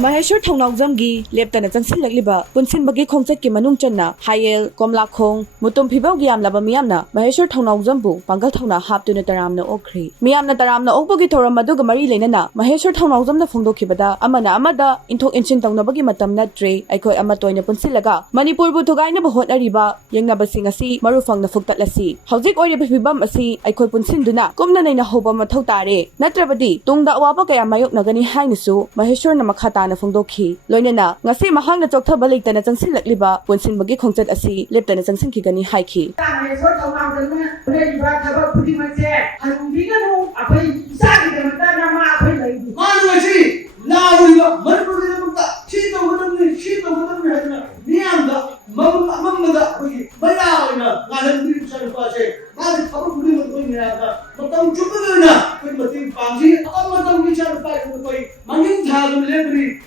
Maheshwar Thongnawjamgi leptana changsinlagliba punsinbagi khongchatki manung channa Hayel Komlakhong Mutum Phibawgi yamlaba miyamna Maheshwar Thongnawjambu pangal thongna haptuna taramna okri miyamna taramna okbagi thoram maduga mari leinana Maheshwar Thongnawjamna phongdokhibada amana amada inthok inchin tawnabagi matam natre aikoi ama toina punsilaga Manipur bu thogaina ba hotnariba yengnabasing asi marufangna fuktatlasi hojik oiriba phibam asi aikoi punsinduna kumna naina hoba mathau tare natrabadi tungda awaba kaya mayoknagani hainasu Maheshwar na makhata na phongdokhi loinana ngasi mahangna chokthaba leitana changsinlakliba punsinbagi khongchat asi leptana changsinkhigani haikhi Maheshwar Thongnawjamna leiba thaba khudimase halungiganu apai isagi damata nama apai leidu Manuasi lauriba manipurida mukta shito hadna niyamda mamada kogi bayawina ngalandri sarpase mari thaba khudimase koi niyamda matam chupagana koi mating pangsi amatam ki sarpase koi mangin thagum lebri